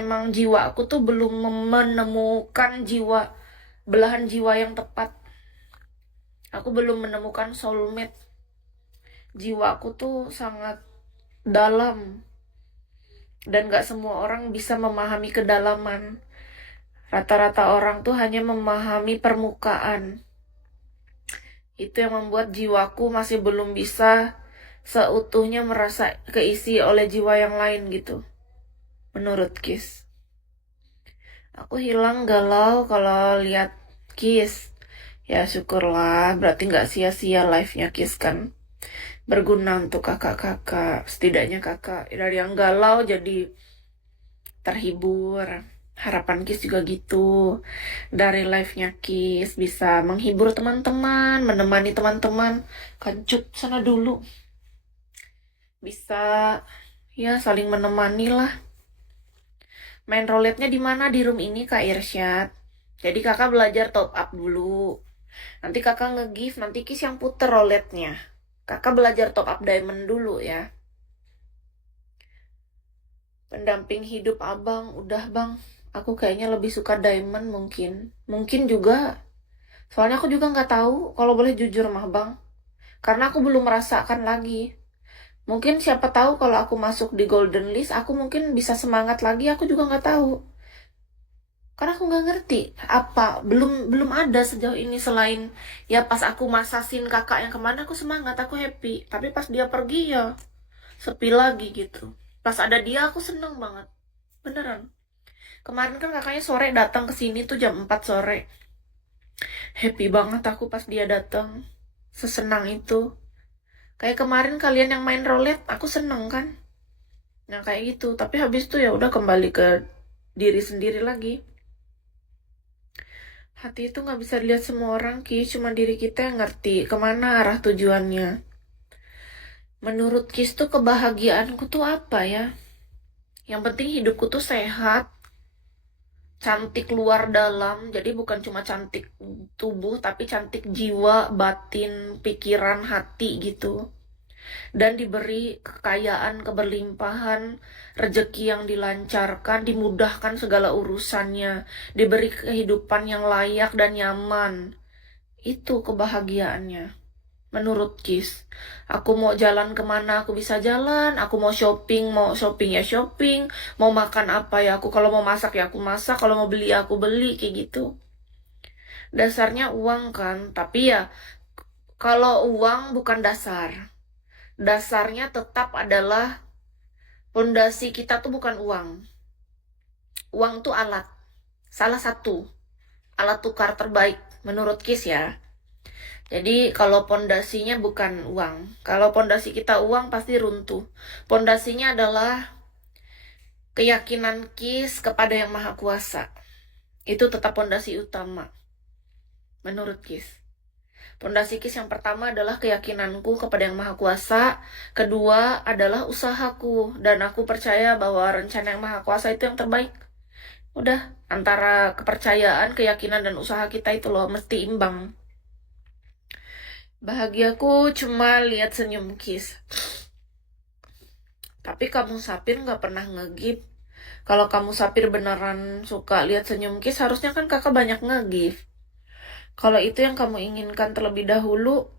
Memang jiwa aku tuh belum menemukan belahan jiwa yang tepat. Aku belum menemukan soulmate. Jiwaku tuh sangat dalam dan gak semua orang bisa memahami kedalaman. Rata-rata orang tuh hanya memahami permukaan. Itu yang membuat jiwaku masih belum bisa seutuhnya merasa keisi oleh jiwa yang lain gitu. Menurut Kis. Aku hilang galau kalau lihat Kis. Ya syukurlah, berarti nggak sia-sia live-nya Kis kan. Berguna untuk kakak-kakak. Setidaknya kakak dari yang galau jadi terhibur. Harapan Kis juga gitu. Dari live-nya Kis bisa menghibur teman-teman, menemani teman-teman. Kancut sana dulu. Bisa ya saling menemani lah. Main roulette-nya di mana di room ini Kak Irsyad? Jadi kakak belajar top up dulu. Nanti kakak nge-give, nanti Kis yang puter roulette-nya. Kakak belajar top up diamond dulu ya. Pendamping hidup abang, udah bang. Aku kayaknya lebih suka diamond mungkin. Mungkin juga. Soalnya aku juga nggak tahu, kalau boleh jujur mah bang. Karena aku belum merasakan lagi. Mungkin siapa tahu kalau aku masuk di golden list, aku mungkin bisa semangat lagi, aku juga nggak tahu. Karena aku nggak ngerti apa, belum ada sejauh ini selain ya pas aku masasin kakak yang kemana aku semangat, aku happy. Tapi pas dia pergi ya sepi lagi gitu. Pas ada dia aku seneng banget, beneran. Kemarin kan kakaknya sore datang ke sini tuh jam 4 sore. Happy banget aku pas dia datang, sesenang itu. Kayak kemarin kalian yang main roulette, aku seneng kan. Nah kayak gitu, tapi habis itu ya udah kembali ke diri sendiri lagi. Hati itu nggak bisa dilihat semua orang, Ki. Cuma diri kita yang ngerti kemana arah tujuannya. Menurut Kis tuh kebahagiaanku tuh apa ya? Yang penting hidupku tuh sehat, cantik luar dalam. Jadi bukan cuma cantik tubuh, tapi cantik jiwa, batin, pikiran, hati gitu. Dan diberi kekayaan, keberlimpahan, rezeki yang dilancarkan, dimudahkan segala urusannya, diberi kehidupan yang layak dan nyaman. Itu kebahagiaannya. Menurut Kis, aku mau jalan kemana aku bisa jalan, aku mau shopping ya shopping, mau makan apa ya aku, kalau mau masak ya aku masak, kalau mau beli ya aku beli, kayak gitu. Dasarnya uang kan, tapi ya kalau uang bukan dasar. Dasarnya tetap adalah pondasi kita tuh bukan uang. Uang tuh alat. Salah satu alat tukar terbaik menurut Kis ya. Jadi kalau pondasinya bukan uang. Kalau pondasi kita uang pasti runtuh. Pondasinya adalah keyakinan Kis kepada Yang Maha Kuasa. Itu tetap pondasi utama menurut Kis. Pondasi Kis yang pertama adalah keyakinanku kepada Yang Maha Kuasa. Kedua adalah usahaku. Dan aku percaya bahwa rencana Yang Maha Kuasa itu yang terbaik. Udah, antara kepercayaan, keyakinan, dan usaha kita itu loh, mesti imbang. Bahagiaku cuma lihat senyum Kis. Tapi kamu Sapir nggak pernah nge-give. Kalau kamu Sapir beneran suka lihat senyum Kis, harusnya kan kakak banyak nge-give. Kalau itu yang kamu inginkan terlebih dahulu,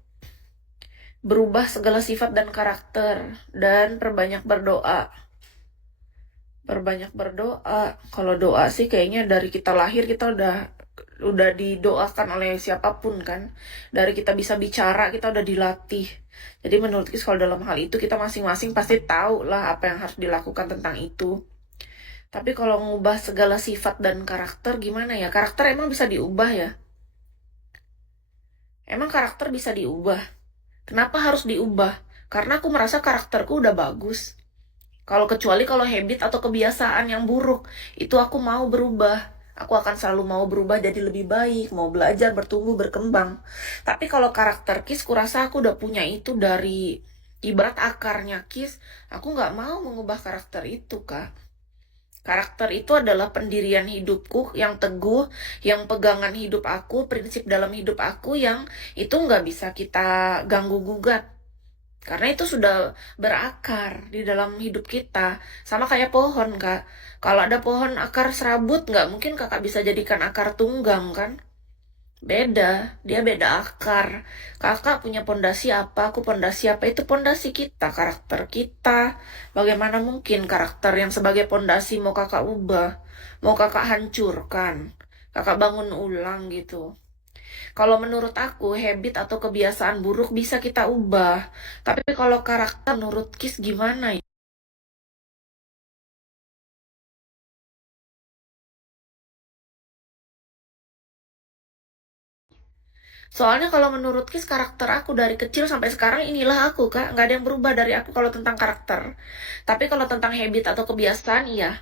berubah segala sifat dan karakter. Dan perbanyak berdoa. Perbanyak berdoa. Kalau doa sih kayaknya dari kita lahir kita udah didoakan oleh siapapun kan. Dari kita bisa bicara kita udah dilatih. Jadi menurut Kis kalau dalam hal itu kita masing-masing pasti tahu lah apa yang harus dilakukan tentang itu. Tapi kalau ngubah segala sifat dan karakter gimana ya? Karakter emang bisa diubah ya? Emang karakter bisa diubah? Kenapa harus diubah? Karena aku merasa karakterku udah bagus. Kecuali kalau habit atau kebiasaan yang buruk, itu aku mau berubah. Aku akan selalu mau berubah jadi lebih baik, mau belajar, bertumbuh, berkembang. Tapi kalau karakter Kis, kurasa aku udah punya itu dari ibarat akarnya Kis. Aku nggak mau mengubah karakter itu, Kak. Karakter itu adalah pendirian hidupku yang teguh, yang pegangan hidup aku, prinsip dalam hidup aku yang itu nggak bisa kita ganggu-gugat. Karena itu sudah berakar di dalam hidup kita. Sama kayak pohon, Kak. Kalau ada pohon akar serabut, nggak mungkin kakak bisa jadikan akar tunggang, kan? Beda, dia beda akar. Kakak punya pondasi apa, aku pondasi apa, itu pondasi kita, karakter kita. Bagaimana mungkin karakter yang sebagai pondasi mau kakak ubah, mau kakak hancurkan, kakak bangun ulang gitu. Kalau menurut aku, habit atau kebiasaan buruk bisa kita ubah. Tapi kalau karakter menurut Kis gimana ya? Soalnya kalau menurut Kis, karakter aku dari kecil sampai sekarang inilah aku, Kak. Nggak ada yang berubah dari aku kalau tentang karakter. Tapi kalau tentang habit atau kebiasaan, iya.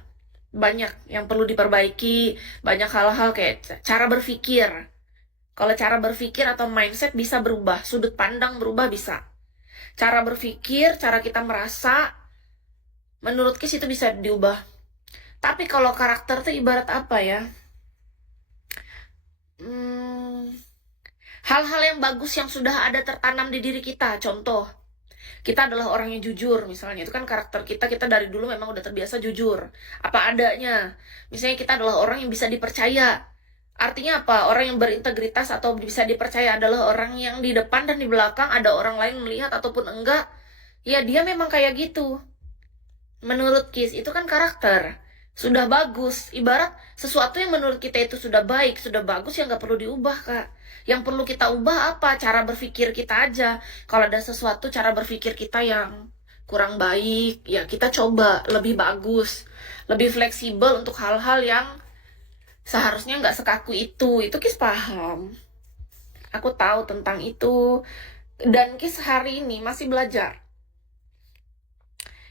Banyak yang perlu diperbaiki, banyak hal-hal kayak cara berpikir. Kalau cara berpikir atau mindset bisa berubah, sudut pandang berubah bisa. Cara berpikir, cara kita merasa, menurut Kis itu bisa diubah. Tapi kalau karakter tuh ibarat apa ya? Hmm, hal-hal yang bagus yang sudah ada tertanam di diri kita. Contoh, kita adalah orang yang jujur misalnya. Itu kan karakter kita, kita dari dulu memang udah terbiasa jujur. Apa adanya. Misalnya kita adalah orang yang bisa dipercaya. Artinya apa? Orang yang berintegritas atau bisa dipercaya adalah orang yang di depan dan di belakang ada orang lain melihat ataupun enggak. Ya dia memang kayak gitu. Menurut Kis, itu kan karakter. Sudah bagus. Ibarat sesuatu yang menurut kita itu sudah baik, sudah bagus, ya nggak perlu diubah, Kak. Yang perlu kita ubah apa? Cara berpikir kita aja. Kalau ada sesuatu cara berpikir kita yang kurang baik, ya kita coba lebih bagus. Lebih fleksibel untuk hal-hal yang seharusnya nggak sekaku itu. Itu Kis paham. Aku tahu tentang itu. Dan Kis hari ini masih belajar.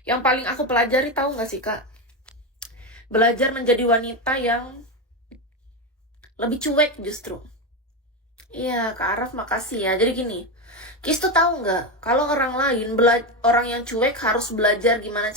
Yang paling aku pelajari tahu nggak sih, Kak? Belajar menjadi wanita yang lebih cuek justru. Iya, Kak Araf makasih ya. Jadi gini, Kis tuh tahu nggak? Kalau orang lain, orang yang cuek harus belajar gimana